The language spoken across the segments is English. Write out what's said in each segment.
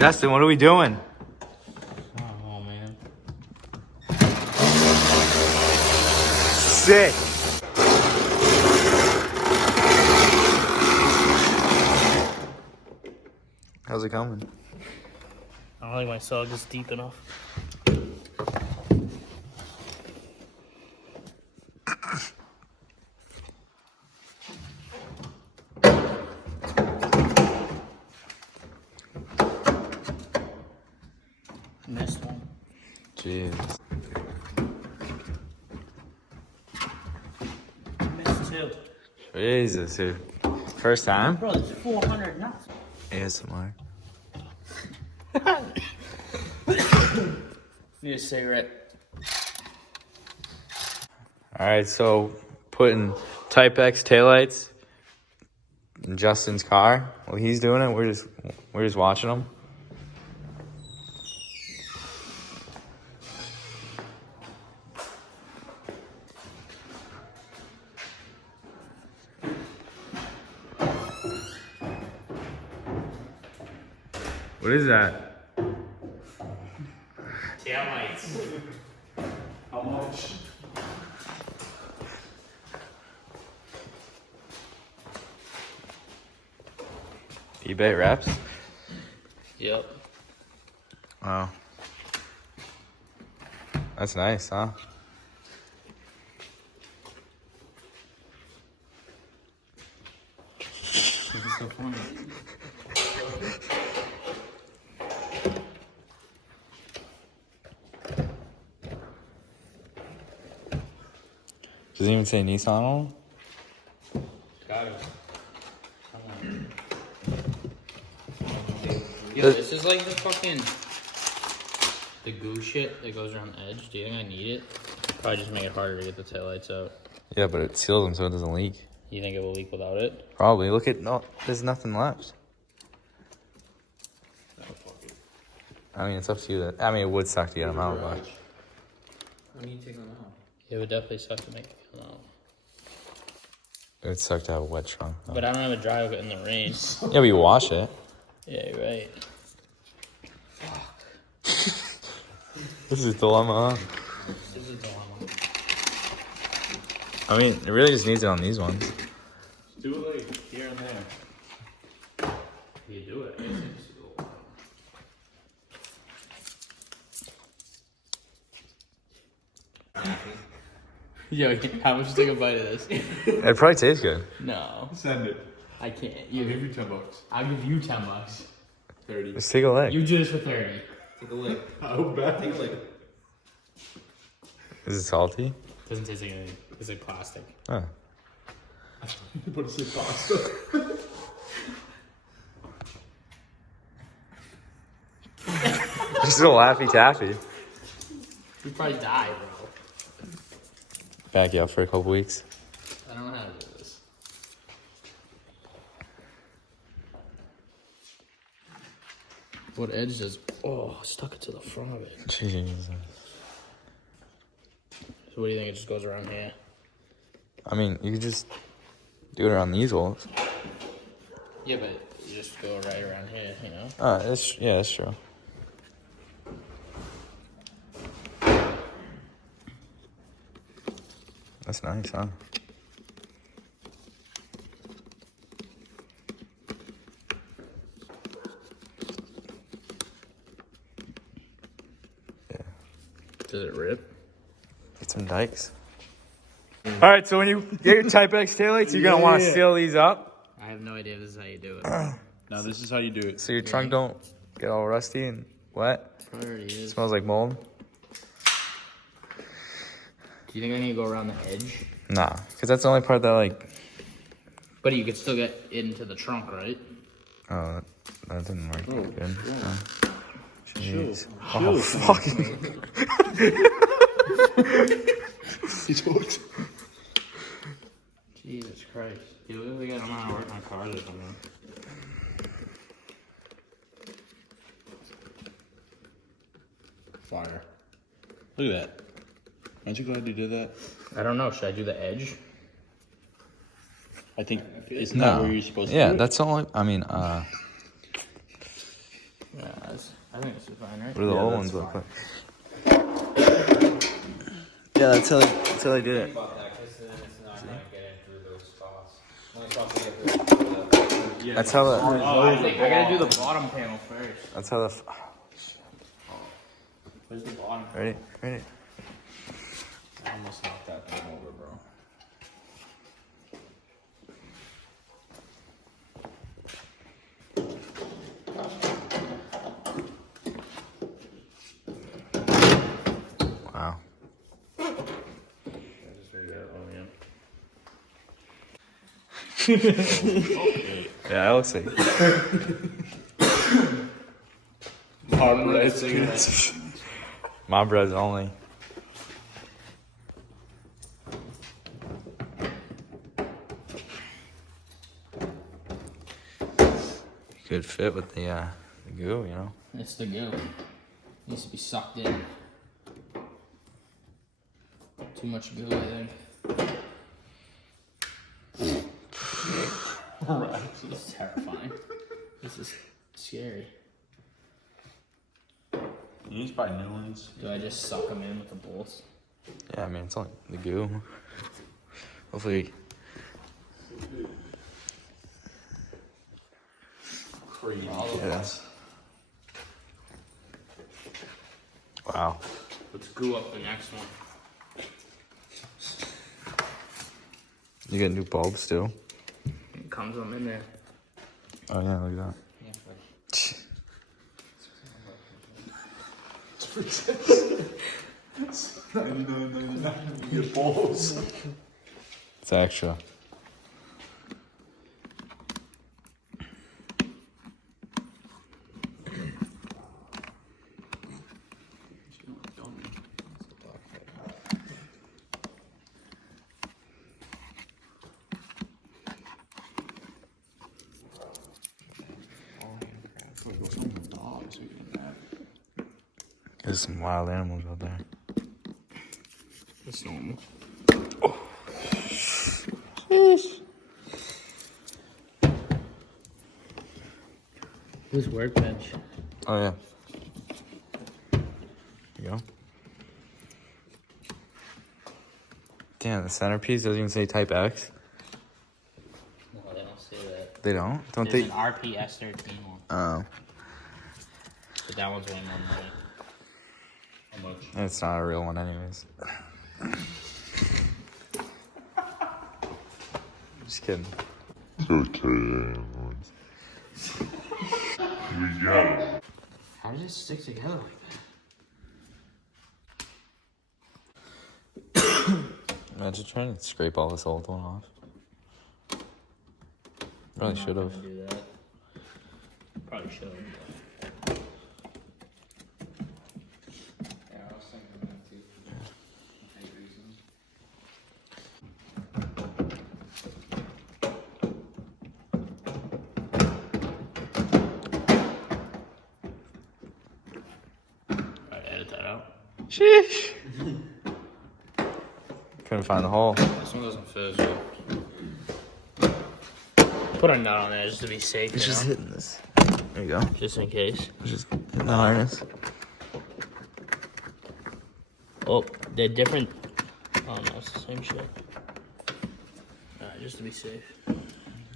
Justin, what are we doing? Oh, man. Sick. How's it coming? I don't think my sog is deep enough. Missed one. Jeez. Missed two. Jesus, dude. First time? Bro, it's 400 nuts. ASMR. Need a cigarette. Alright, so putting Type X taillights in Justin's car. While he's doing it, we're just watching him. What is that? Taillights. How much? eBay wraps? Yep. Wow. That's nice, huh? This is so funny. Does it even say Nissan on them? Got it. Yo, this is like the fucking the goo shit that goes around the edge. Do you think I need it? Probably just make it harder to get the taillights out. Yeah, but it seals them so it doesn't leak. You think it will leak without it? Probably. Look at, no, there's nothing left. Oh, fuck it. I mean, it's up to you. I mean, it would suck to get them out, but... When do you take them out? It would definitely suck to make it come out. It would suck to have a wet trunk. Though. But I don't have a drive in the rain. Yeah, but you wash it. Yeah, you're right. This is a dilemma, huh? This is a dilemma. I mean, it really just needs it on these ones. Do it like here and there. You do it. Yo, how much to take a bite of this? It probably tastes good. No, Send it. I can't. I'll give you $10. I'll give you $10. 30. Just take a lick. You do this for 30. Take a lick. How bad? Take a lick. Is it salty? Doesn't taste like anything. It's like plastic. Huh. But it's like pasta. Just a Laffy Taffy. You'd probably die, bro. Back you up for a couple weeks. I don't know how to do this. What edge does? Oh, stuck it to the front of it. Jesus. So what do you think? It just goes around here? I mean, you could just do it around these holes. Yeah, but you just go right around here, you know? Yeah, that's true. That's nice, huh? Yeah. Does it rip? Get some dikes. All right, so when you get your Type X taillights, you're gonna want to seal these up. I have no idea if this is how you do it. Now this is how you do it. So your trunk don't get all rusty and wet. Probably is. Smells like mold. Do you think I need to go around the edge? Nah, because that's the only part that like. But you could still get into the trunk, right? Oh, that didn't work good. yeah. Jeez. Chill. Oh, fucking. He talked. Jesus Christ. You literally got to work on cars or something. Fire. Look at that. Aren't you glad you did that? I don't know. Should I do the edge? I think it's not No. where you're supposed to Yeah, do it. that's all. I mean, Yeah, I think this is fine, right? What do the Yeah, old that's ones look fine. like? Yeah, that's how they did it. About that, because then it's not going to get in through those spots. Only spot to get through the... That's how the. Oh, I gotta do the bottom panel first. That's how the. Where's the bottom? Ready? Ready? I almost knocked that thing over, bro. Wow. Yeah, that looks like. Hard red cigarettes. My bread's only. Good fit with the goo, you know. It's the goo. Needs to be sucked in. Too much goo, I think. This is terrifying. This is scary. You just buy new ones. Do I just suck them in with the bolts? Yeah, I mean it's only the goo. Hopefully. Crazy. Yeah. Wow. Let's goo up the next one. You get new bulbs too. It comes them in there. Oh yeah, look at that. Your balls. It's extra. There's some wild animals out there. It's normal. Whose workbench? Oh yeah. There you go. Damn, the centerpiece doesn't even say Type X. No, they don't say that. They don't? Don't There's they? an RPS13 one. Oh, But that one's way more money. How much? it's not a real one, anyways. Just kidding. We got it. How does it stick together like Imagine trying to scrape all this old one off. Really should have. Do that. Probably should. Yeah, I was thinking that too. For height reasons. Alright, edit that out. Sheesh. Couldn't find the hole. This one doesn't fit as well. Put a nut on there just to be safe. It's you just know? hitting this. There you go. Just in case. It's just hitting the harness. Oh, they're different. Oh no, it's the same shit. Alright, just to be safe.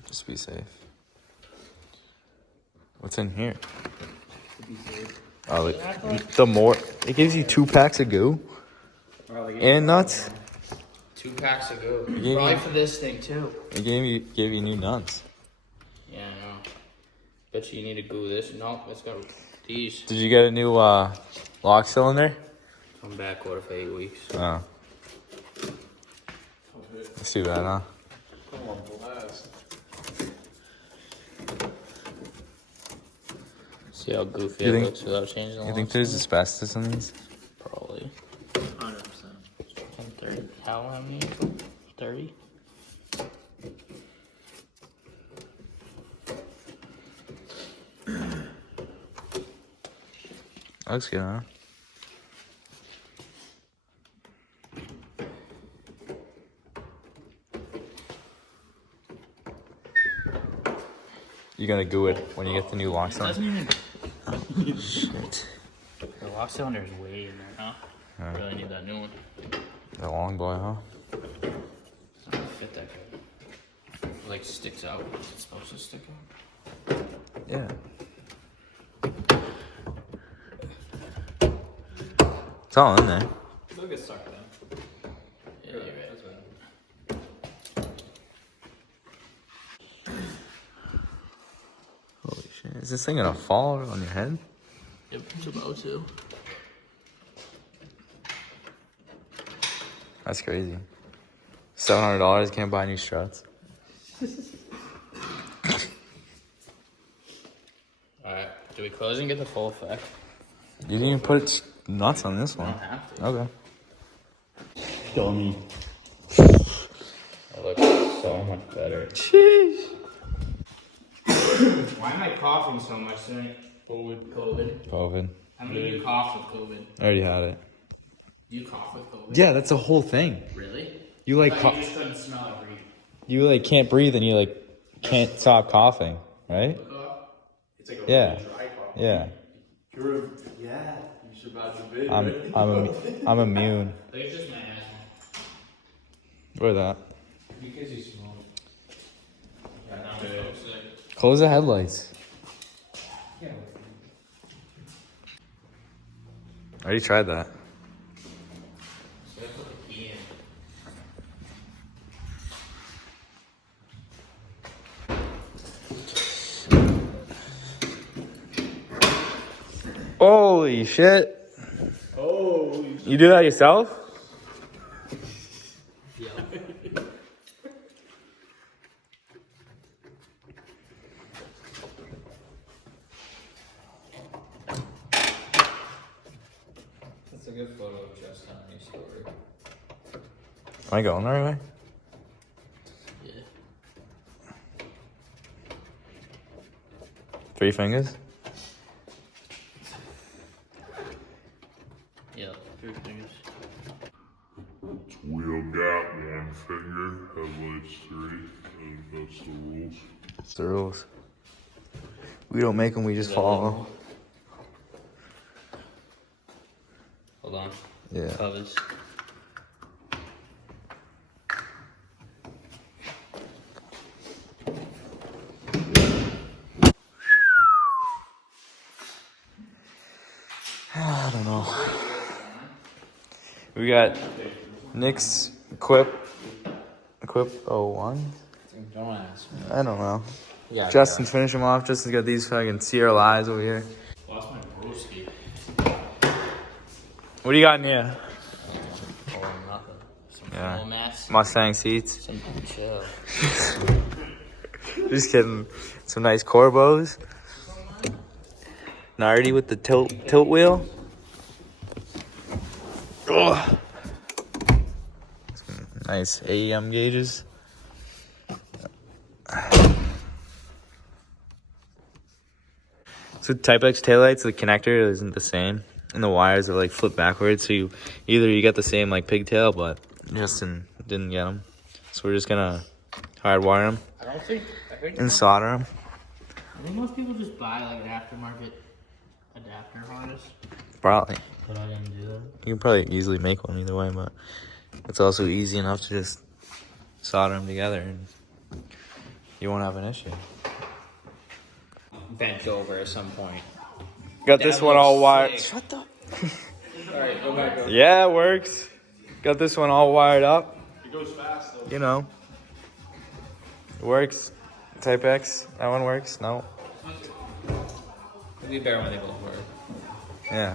Just be safe. What's in here? To be safe. Oh, the more it gives you 2 packs of goo and nuts. 2 packs of goo. Yeah. Probably for this thing too. It gave you new nuts. Yeah, I know. Bet you need to glue this. No, it's got these. Did you get a new lock cylinder? Come back, order for 8 weeks. Oh. That's too bad, huh? Come on, blast. See how goofy You it think- looks without changing the You think locks? there's asbestos in these? Probably. 100%. 30. How many? 30? Looks good, huh? You gonna goo it when you get the new lock cylinder? Doesn't even. Shit. The lock cylinder is way in there, huh? I really need that new one. The long boy, huh? I don't fit that good. It like sticks out. It's supposed to stick out. Yeah. It's all in there. It'll get stuck then. Yeah, you're right. That's right. Holy shit. Is this thing gonna fall on your head? Yep, it's about to. That's crazy. $700 can't buy any struts. Alright, do we close and get the full effect? You didn't even put nuts on this I one. don't have to. Okay. Dummy. It looks so much better. Sheesh. Why am I coughing so much tonight? COVID. COVID. How many of you coughed with COVID? I already had it. Do you cough with COVID? Yeah, that's the whole thing. Really? You like I thought you just couldn't smell or breathe. you like can't breathe and you like can't stop coughing, right? It's like a Yeah. really dry cough. Yeah. You survived the vid, I'm immune. I think it's just my asthma. Where that? Because you smoke. Yeah, now I'm so sick. Close the headlights. Yeah. I already tried that. So I put the key in. Holy shit. Oh, You do that yourself? Yeah. That's a good photo of just telling your story. Am I going the right way? Yeah. 3 fingers? Yeah, 3 fingers. Wheel got 1 finger, headlights 3, and that's the rules. It's the rules. We don't make them, we just follow. Hold on. Yeah. Covers. I don't know. We got Nick's Equip 01? Don't ask me. I don't know. Yeah. Justin's finishing them off. Justin's got these fucking Sierra Lies over here. Lost my broski. What do you got in here? Oh, nothing. Some Yeah. full mass. Mustang seats. Some chill. Just kidding. Some nice Corbos. Nardi with the tilt wheel. Ugh. Some nice AEM gauges. So Type X taillights, the connector isn't the same, and the wires are like flipped backwards. So you get the same like pigtail, but Justin didn't get them. So we're just gonna hardwire them I don't think. I think. and solder them. I think most people just buy like an aftermarket adapter harness. Probably. But I didn't do that. You can probably easily make one either way, but it's also easy enough to just solder them together and you won't have an issue. Bent over at some point. Got That this one all looks wired. sick. Shut the. Alright, go back up. Yeah, it works. Got this one all wired up. it goes fast though. You know. It works. Type X. That one works. No. It'd be better when they both work. Yeah.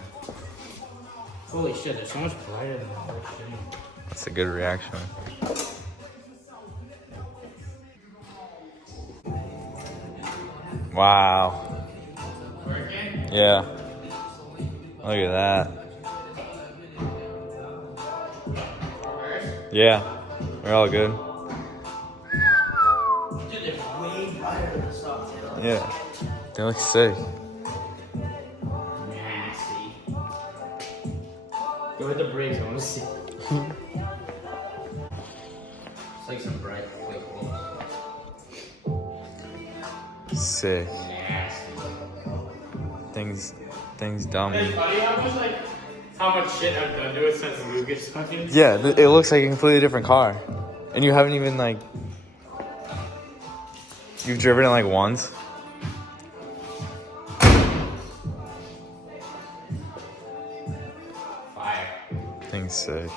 Holy shit, they're so much brighter than that. That's a good reaction. Wow. Working? Yeah. Look at that. Yeah. We're all good. Dude, they're way brighter than the stock tail. Yeah. They look sick. Nasty. Go with the brakes, I want to see. It's like some bright quick ones. Sick. Nasty. thing's dumb. It's funny how much shit I've done to it since Lucas fucking. Yeah, it looks like a completely different car, and you haven't even like you've driven it like once. Fire. Thing's sick.